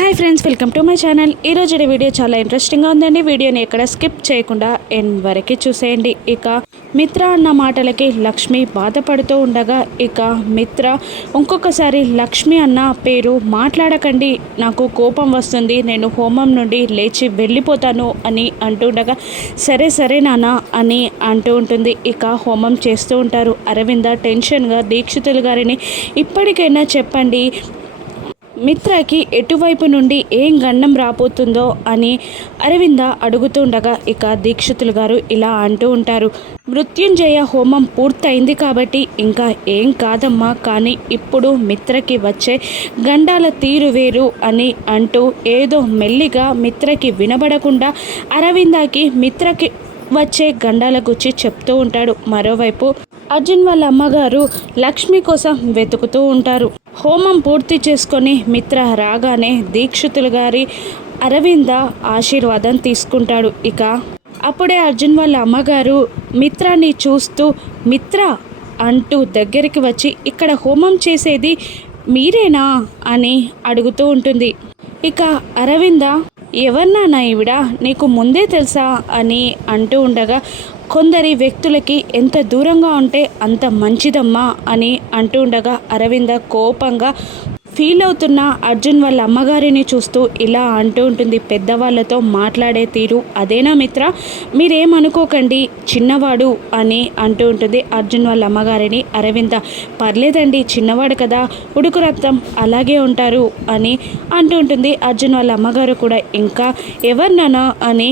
Hi friends, welcome to my channel. ఈరోజు video చాలా ఇంట్రెస్టింగ్గా ఉందండి. వీడియోని ఎక్కడ స్కిప్ చేయకుండా ఎండ్ వరకు చూసేయండి. ఇక మిత్ర అన్న మాటలకి లక్ష్మి బాధపడుతూ ఉండగా ఇక మిత్ర ఇంకొకసారి లక్ష్మి అన్న పేరు మాట్లాడకండి, నాకు కోపం వస్తుంది, నేను హోమం నుండి లేచి వెళ్ళిపోతాను అని అంటుండగా సరే సరే నాన్న అని అంటూ ఉంటుంది. ఇక హోమం చేస్తూ ఉంటారు. అరవింద టెన్షన్గా దీక్షితులు గారిని ఇప్పటికైనా చెప్పండి, మిత్రకి ఎటువైపు నుండి ఏం గండం రాబోతుందో అని అరవింద అడుగుతుండగా ఇక దీక్షితులు గారు ఇలా అంటూ ఉంటారు. మృత్యుంజయ హోమం పూర్తయింది కాబట్టి ఇంకా ఏం కాదమ్మా, కానీ ఇప్పుడు మిత్రకి వచ్చే గండాల తీరు వేరు అని అంటూ ఏదో మెల్లిగా మిత్రకి వినబడకుండా అరవిందకి మిత్రకి వచ్చే గండాల గురించి చెప్తూ ఉంటాడు. మరోవైపు అర్జున్ వాళ్ళ అమ్మగారు లక్ష్మి కోసం వెతుకుతూ ఉంటారు. హోమం పూర్తి చేసుకొని మిత్ర రాగానే దీక్షితులు గారి అరవింద ఆశీర్వాదం తీసుకుంటాడు. ఇక అప్పుడే అర్జున్ వాళ్ళ అమ్మగారు మిత్రాన్ని చూస్తూ మిత్ర అంటూ దగ్గరికి వచ్చి ఇక్కడ హోమం చేసేది మీరేనా అని అడుగుతూ ఉంటుంది. ఇక అరవింద ఎవరినా ఈవిడ, నీకు ముందే తెలుసా అని అంటూ ఉండగా కొందరి వ్యక్తులకి ఎంత దూరంగా ఉంటే అంత మంచిదమ్మా అని అంటూ ఉండగా అరవింద కోపంగా ఫీల్ అవుతున్న అర్జున్ వాళ్ళ అమ్మగారిని చూస్తూ ఇలా అంటూ ఉంటుంది. పెద్దవాళ్ళతో మాట్లాడే తీరు అదేనా మిత్ర, మీరేమనుకోకండి, చిన్నవాడు అని అంటూ ఉంటుంది అర్జున్ వాళ్ళ అమ్మగారిని. అరవింద పర్లేదండి, చిన్నవాడు కదా, ఉడుకు రక్తం అలాగే ఉంటారు అని అంటూ ఉంటుంది. అర్జున్ వాళ్ళ అమ్మగారు కూడా ఇంకా ఎవరినానా అని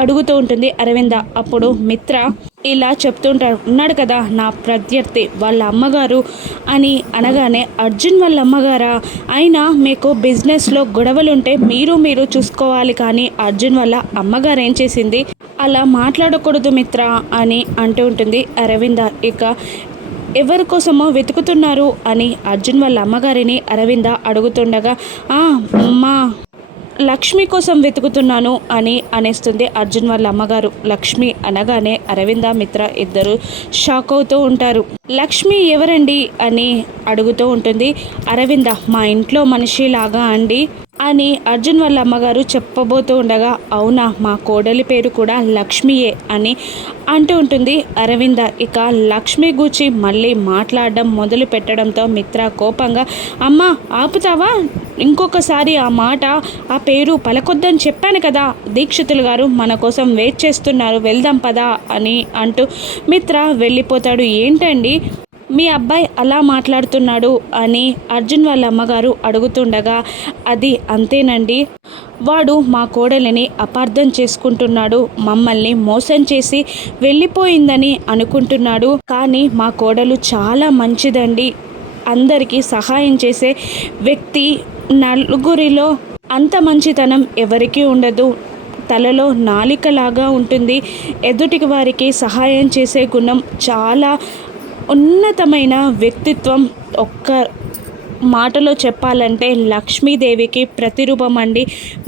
అడుగుతూ ఉంటుంది అరవింద. అప్పుడు మిత్ర ఇలా చెప్తుంటాడు, ఉన్నాడు కదా నా ప్రత్యర్థి వాళ్ళ అమ్మగారు అని అనగానే అర్జున్ వాళ్ళ అమ్మగారా, అయినా మీకు బిజినెస్లో గొడవలుంటే మీరు చూసుకోవాలి, కానీ అర్జున్ వాళ్ళ అమ్మగారు ఏం చేసింది, అలా మాట్లాడకూడదు మిత్ర అని అంటూ ఉంటుంది అరవింద. ఇక ఎవరి కోసమో వెతుకుతున్నారు అని అర్జున్ వాళ్ళ అమ్మగారిని అరవింద అడుగుతుండగా మా లక్ష్మి కోసం వెతుకుతున్నాను అని అనేస్తుంది అర్జున్ వాళ్ళ అమ్మగారు. లక్ష్మి అనగానే అరవింద మిత్ర ఇద్దరు షాక్ అవుతూ ఉంటారు. లక్ష్మి ఎవరండి అని అడుగుతూ ఉంటుంది అరవింద. మా ఇంట్లో మనిషి లాగా అండి అని అర్జున్ వాళ్ళ అమ్మగారు చెప్పబోతూ ఉండగా అవునా, మా కోడలి పేరు కూడా లక్ష్మియే అని అంటూ ఉంటుంది అరవింద. ఇక లక్ష్మి గూర్చి మళ్ళీ మాట్లాడడం మొదలు పెట్టడంతో మిత్ర కోపంగా అమ్మ ఆపుతావా, ఇంకొకసారి ఆ మాట ఆ పేరు పలకొద్దని చెప్పాను కదా, దీక్షితులు గారు మన కోసం వెయిట్ చేస్తున్నారు, వెళ్దాం పదా అని అంటూ మిత్ర వెళ్ళిపోతాడు. ఏంటండి మీ అబ్బాయి అలా మాట్లాడుతున్నాడు అని అర్జున్ వాళ్ళ అమ్మగారు అడుగుతుండగా అది అంతేనండి, వాడు మా కోడలిని అపార్థం చేసుకుంటున్నాడు, మమ్మల్ని మోసం చేసి వెళ్ళిపోయిందని అనుకుంటున్నాడు, కానీ మా కోడలు చాలా మంచిదండి, అందరికీ సహాయం చేసే వ్యక్తి, నలుగురిలో అంత మంచితనం ఎవరికీ ఉండదు, తలలో నాలికలాగా ఉంటుంది, ఎదుటికి వారికి సహాయం చేసే గుణం, చాలా ఉన్నతమైన వ్యక్తిత్వం, ఒక్క మాటలో చెప్పాలంటే లక్ష్మీదేవికి ప్రతిరూపం అండి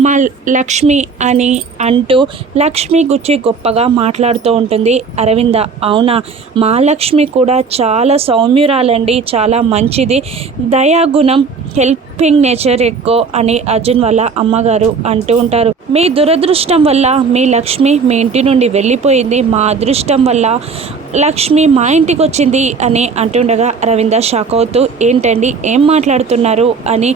మా లక్ష్మి అని అంటూ లక్ష్మి గురించి గొప్పగా మాట్లాడుతూ ఉంటుంది అరవింద. అవునా, మా లక్ష్మి కూడా చాలా సౌమ్యురాలండి, చాలా మంచిది, దయాగుణం, హెల్పింగ్ నేచర్ ఎక్కువ అని అర్జున్ వాళ్ళ అమ్మగారు అంటూ ఉంటారు. మీ దురదృష్టం వల్ల మీ లక్ష్మి మీ ఇంటి నుండి వెళ్ళిపోయింది, మా అదృష్టం వల్ల లక్ష్మి మా ఇంటికి వచ్చింది అని అంటుండగా అరవింద షాక్ అవుతూ ఏంటండి ఏం మాట్లాడుతున్నారు అని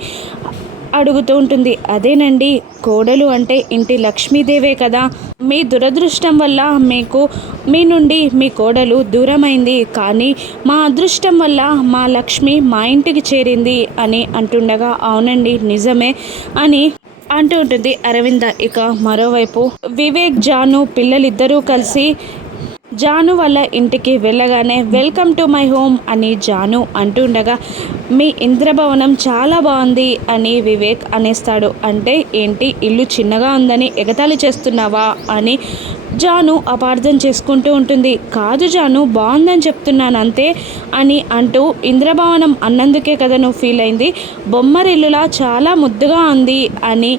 అడుగుతూ ఉంటుంది. అదేనండి, కోడలు అంటే ఇంటి లక్ష్మీదేవే కదా, మీ దురదృష్టం వల్ల మీ నుండి మీ కోడలు దూరమైంది, కానీ మా అదృష్టం వల్ల మా లక్ష్మి మా ఇంటికి చేరింది అని అంటుండగా అవునండి నిజమే అని అంటూ ఉంటుంది అరవింద. ఇక మరోవైపు వివేక్, జాను పిల్లలిద్దరూ కలిసి జాను వాళ్ళ ఇంటికి వెళ్ళగానే వెల్కమ్ టు మై హోమ్ అని జాను అంటుండగా మీ ఇంద్రభవనం చాలా బాగుంది అని వివేక్ అనేస్తాడు. అంటే ఏంటి, ఇల్లు చిన్నగా ఉందని ఎగతాళి చేస్తున్నావా అని జాను అపార్థం చేసుకుంటూ ఉంటుంది. కాదు జాను, బాగుందని చెప్తున్నాను అంతే అని అంటూ ఇంద్రభవనం అన్నందుకే కదా నువ్వు ఫీల్ అయింది, బొమ్మరిల్లులా చాలా ముద్దుగా ఉంది అని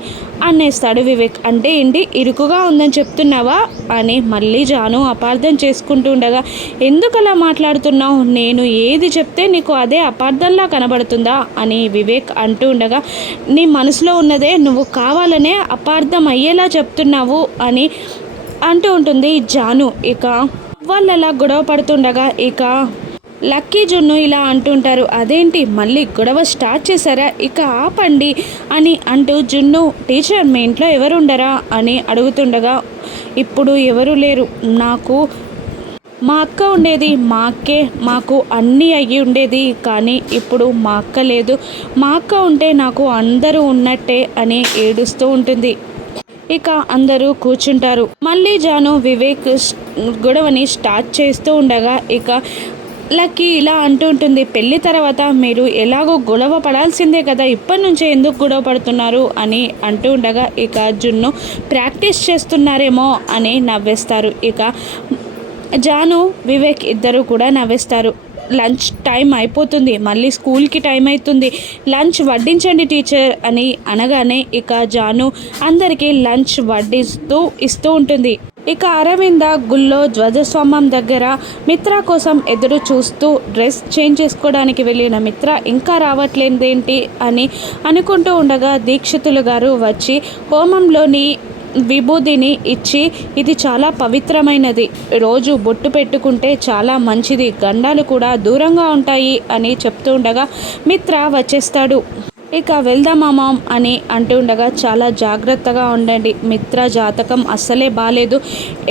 అనేస్తాడు వివేక్. అంటే ఏంటి, ఇరుకుగా ఉందని చెప్తున్నావా అని మళ్ళీ జాను అపార్థం చేసుకుంటూ ఉండగా, ఎందుకు అలా మాట్లాడుతున్నావు, నేను ఏది చెప్తే నీకు అదే అపార్థంలా కనబడుతుందా అని వివేక్ అంటూ ఉండగా, నీ మనసులో ఉన్నదే నువ్వు కావాలనే అపార్థం అయ్యేలా చెప్తున్నావు అని అంటూ ఉంటుంది జాను. ఇక వాళ్ళు అలా గొడవ పడుతుండగా ఇక లక్కీ జున్ను ఇలా అంటుంటారు, అదేంటి మళ్ళీ గొడవ స్టార్ట్ చేశారా, ఇక ఆపండి అని అంటూ జున్ను, టీచర్ మీ ఇంట్లో ఎవరు ఉండరా అని అడుగుతుండగా, ఇప్పుడు ఎవరు లేరు, నాకు మా అక్క ఉండేది, మా అక్కే మాకు అన్నీ అయ్యి ఉండేది, కానీ ఇప్పుడు మా అక్క లేదు, మా అక్క ఉంటే నాకు అందరూ ఉన్నట్టే అని ఏడుస్తూ ఉంటుంది. ఇక అందరూ కూర్చుంటారు. మళ్ళీ జాను వివేక్ గొడవని స్టార్ట్ చేస్తూ ఉండగా ఇక లక్కీ ఇలా అంటూ ఉంటుంది, పెళ్ళి తర్వాత మీరు ఎలాగో గొడవ పడాల్సిందే కదా, ఇప్పటి నుంచే ఎందుకు గొడవ పడుతున్నారు అని అంటూ ఉండగా ఇక జున్ను, ప్రాక్టీస్ చేస్తున్నారేమో అని నవ్వేస్తారు. ఇక జాను వివేక్ ఇద్దరు కూడా నవ్వేస్తారు. లంచ్ టైం అయిపోతుంది, మళ్ళీ స్కూల్కి టైం అవుతుంది, లంచ్ వడ్డించండి టీచర్ అని అనగానే ఇక జాను అందరికీ లంచ్ ఇస్తూ ఉంటుంది. ఇక అరవింద గుళ్ళో ధ్వజస్తంభం దగ్గర మిత్ర కోసం ఎదురు చూస్తూ డ్రెస్ చేంజ్ చేసుకోవడానికి వెళ్ళిన మిత్ర ఇంకా రావట్లేదేంటి అని అనుకుంటూ ఉండగా దీక్షితులు గారు వచ్చి హోమంలోని విభూదిని ఇచ్చి, ఇది చాలా పవిత్రమైనది, రోజు బొట్టు పెట్టుకుంటే చాలా మంచిది, గండాలు కూడా దూరంగా ఉంటాయి అని చెప్తూ ఉండగా మిత్ర వచ్చేస్తాడు. ఇక వెళ్దామా మామ్ అని అంటూ ఉండగా, చాలా జాగ్రత్తగా ఉండండి, మిత్ర జాతకం అస్సలే బాలేదు,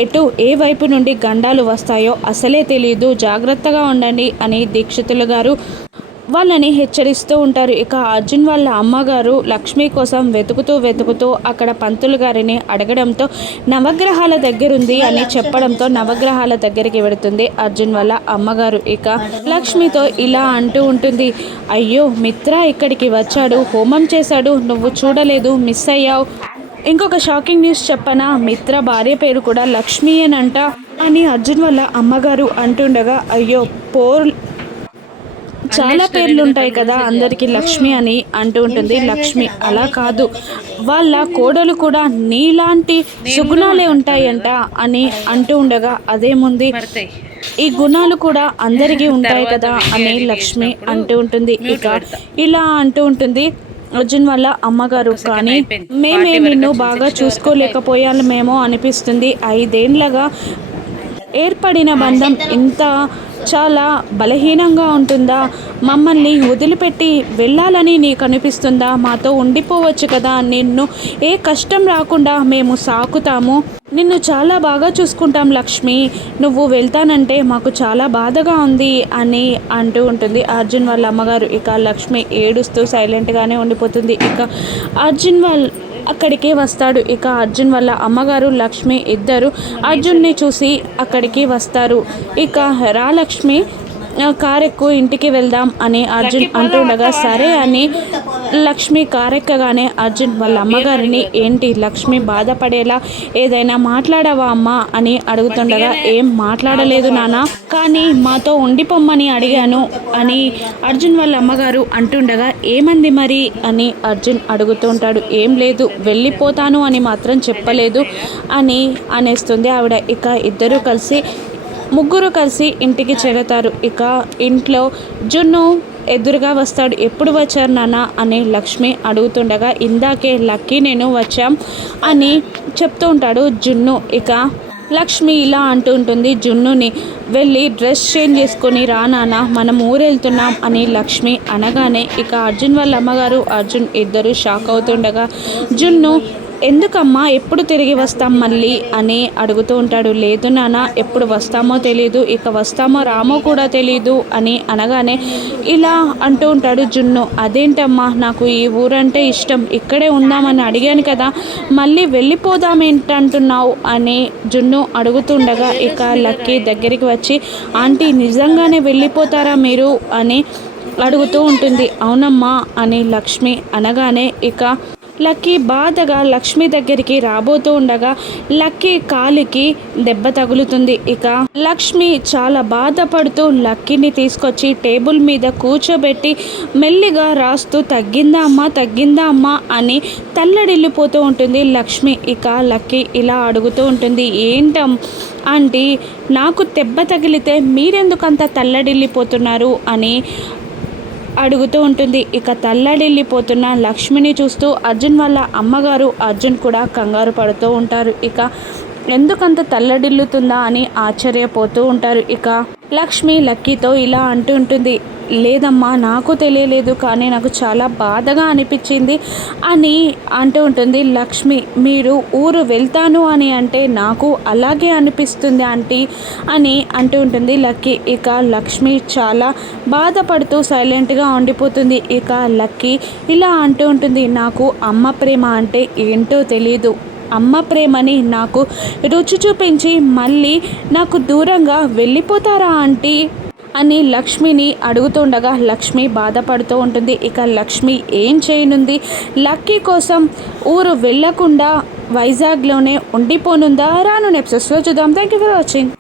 ఎటు ఏ వైపు నుండి గండాలు వస్తాయో అసలే తెలియదు, జాగ్రత్తగా ఉండండి అని దీక్షితులు గారు వాళ్ళని హెచ్చరిస్తూ ఉంటారు. ఇక అర్జున్ వాళ్ళ అమ్మగారు లక్ష్మి కోసం వెతుకుతూ అక్కడ పంతులు గారిని అడగడంతో నవగ్రహాల దగ్గరుంది అని చెప్పడంతో నవగ్రహాల దగ్గరికి వెళుతుంది అర్జున్ వాళ్ళ అమ్మగారు. ఇక లక్ష్మితో ఇలా అంటూ ఉంటుంది, అయ్యో మిత్ర ఇక్కడికి వచ్చాడు, హోమం చేశాడు, నువ్వు చూడలేదు, మిస్ అయ్యావు. ఇంకొక షాకింగ్ న్యూస్ చెప్పనా, మిత్ర భార్య పేరు కూడా లక్ష్మీయేనంట అని అర్జున్ వాళ్ళ అమ్మగారు అంటుండగా, అయ్యో చాలా పేర్లు ఉంటాయి కదా అందరికీ లక్ష్మి అని అంటూ ఉంటుంది. లక్ష్మి అలా కాదు, వాళ్ళ కోడలు కూడా నీలాంటి సుగుణాలే ఉంటాయంట అని అంటూ ఉండగా, అదేముంది ఈ గుణాలు కూడా అందరికీ ఉంటాయి కదా అని లక్ష్మి అంటూ ఉంటుంది. ఇక ఇలా అంటూ ఉంటుంది అర్జున్ వాళ్ళ అమ్మగారు, కానీ మేమే నిన్ను బాగా చూసుకోలేకపోయామేమో అనిపిస్తుంది, 5 ఏళ్ళగా ఏర్పడిన బంధం ఇంత చాలా బలహీనంగా ఉంటుందా, మమ్మల్ని వదిలిపెట్టి వెళ్ళాలని నీకు అనిపిస్తుందా, మాతో ఉండిపోవచ్చు కదా, నిన్ను ఏ కష్టం రాకుండా మేము సాకుతాము, నిన్ను చాలా బాగా చూసుకుంటాం లక్ష్మి, నువ్వు వెళ్తానంటే మాకు చాలా బాధగా ఉంది అని అంటూ ఉంటుంది అర్జున్ వాళ్ళ అమ్మగారు. ఇక లక్ష్మి ఏడుస్తూ సైలెంట్గానే ఉండిపోతుంది. ఇక అర్జున్ అక్కడికి వస్తాడు. ఇక అర్జున్ వాళ్ళ అమ్మగారు లక్ష్మి ఇద్దరు అర్జున్ని చూసి అక్కడికి వస్తారు. ఇక రా లక్ష్మి, కారెక్కు ఇంటికి వెళ్దాం అని అర్జున్ అంటుండగా సరే అని లక్ష్మి కారెక్కగానే అర్జున్ వాళ్ళ అమ్మగారిని, ఏంటి లక్ష్మి బాధపడేలా ఏదైనా మాట్లాడావా అమ్మా అని అడుగుతుండగా, ఏం మాట్లాడలేదు నాన్న, కానీ మాతో ఉండిపోమ్మని అడిగాను అని అర్జున్ వాళ్ళ అమ్మగారు అంటుండగా, ఏమంది మరి అని అర్జున్ అడుగుతూ ఉంటాడు. ఏం లేదు, వెళ్ళిపోతాను అని మాత్రం చెప్పలేదు అని అనేస్తుంది ఆవిడ. ఇక ముగ్గురు కలిసి ఇంటికి చేరతారు. ఇక ఇంట్లో జున్ను ఎదురుగా వస్తాడు. ఎప్పుడు వచ్చారు నాన్న అని లక్ష్మి అడుగుతుండగా, ఇందాకే లక్కీ నేను వచ్చాం అని చెప్తూ ఉంటాడు జున్ను. ఇక లక్ష్మి ఇలా అంటూ ఉంటుంది జున్నుని, వెళ్ళి డ్రెస్ చేంజ్ చేసుకొని రా నాన్న, మనం ఊరెళ్తున్నాం అని లక్ష్మి అనగానే ఇక అర్జున్ వాళ్ళ అమ్మగారు అర్జున్ ఇద్దరు షాక్ అవుతుండగా, జున్ను ఎందుకమ్మా ఎప్పుడు తిరిగి వస్తాం మళ్ళీ అని అడుగుతూ ఉంటాడు. లేదు నాన్న, ఎప్పుడు వస్తామో తెలీదు, ఇక వస్తామో రామో కూడా తెలీదు అని అనగానే ఇలా అంటూ ఉంటాడు జున్ను. అదేంటమ్మా, నాకు ఈ ఊరంటే ఇష్టం, ఇక్కడే ఉందామని అడిగాను కదా, మళ్ళీ వెళ్ళిపోదామేంటంటున్నావు అని జున్ను అడుగుతుండగా ఇక లక్కీ దగ్గరికి వచ్చి, ఆంటీ నిజంగానే వెళ్ళిపోతారా మీరు అని అడుగుతూ ఉంటుంది. అవునమ్మా అని లక్ష్మి అనగానే ఇక లక్కీ బాధగా లక్ష్మి దగ్గరికి రాబోతూ ఉండగా లక్కీ కాలికి దెబ్బ తగులుతుంది. ఇక లక్ష్మి చాలా బాధపడుతూ లక్కీని తీసుకొచ్చి టేబుల్ మీద కూర్చోబెట్టి మెల్లిగా రాస్తూ తగ్గిందా అమ్మా అని తల్లడిల్లిపోతూ ఉంటుంది లక్ష్మి. ఇక లక్కీ ఇలా అడుగుతూ ఉంటుంది, ఏంటం ఆంటీ నాకు దెబ్బ తగిలితే మీరెందుకంత తల్లడిల్లిపోతున్నారు అని అడుగుతూ ఉంటుంది. ఇక తల్లడిల్లిపోతున్న లక్ష్మిని చూస్తూ అర్జున్ వాళ్ళ అమ్మగారు అర్జున్ కూడా కంగారు పడుతూ ఉంటారు. ఇక ఎందుకంత తల్లడిల్లుతుందా అని ఆశ్చర్యపోతూ ఉంటారు. ఇక లక్ష్మి లక్కీతో ఇలా అంటూ ఉంటుంది, లేదమ్మా నాకు తెలియలేదు, కానీ నాకు చాలా బాధగా అనిపించింది అని అంటూ ఉంటుంది లక్ష్మి. మీరు ఊరు వెళ్తాను అని అంటే నాకు అలాగే అనిపిస్తుంది ఆంటీ అని అంటూ ఉంటుంది లక్కీ. ఇక లక్ష్మి చాలా బాధపడుతూ సైలెంట్గా ఉండిపోతుంది. ఇక లక్కీ ఇలా అంటూ ఉంటుంది, నాకు అమ్మ ప్రేమ అంటే ఏంటో తెలీదు, అమ్మ ప్రేమని నాకు రుచి చూపించి మళ్ళీ నాకు దూరంగా వెళ్ళిపోతారా ఆంటీ అని లక్ష్మిని అడుగుతుండగా లక్ష్మి బాధపడుతూ ఉంటుంది. ఇక లక్ష్మి ఏం చేయనుంది, లక్కీ కోసం ఊరు వెళ్ళకుండా వైజాగ్లోనే ఉండిపోనుందా? రాను ఎపిసోడ్స్లో చూద్దాం. Thank you for watching.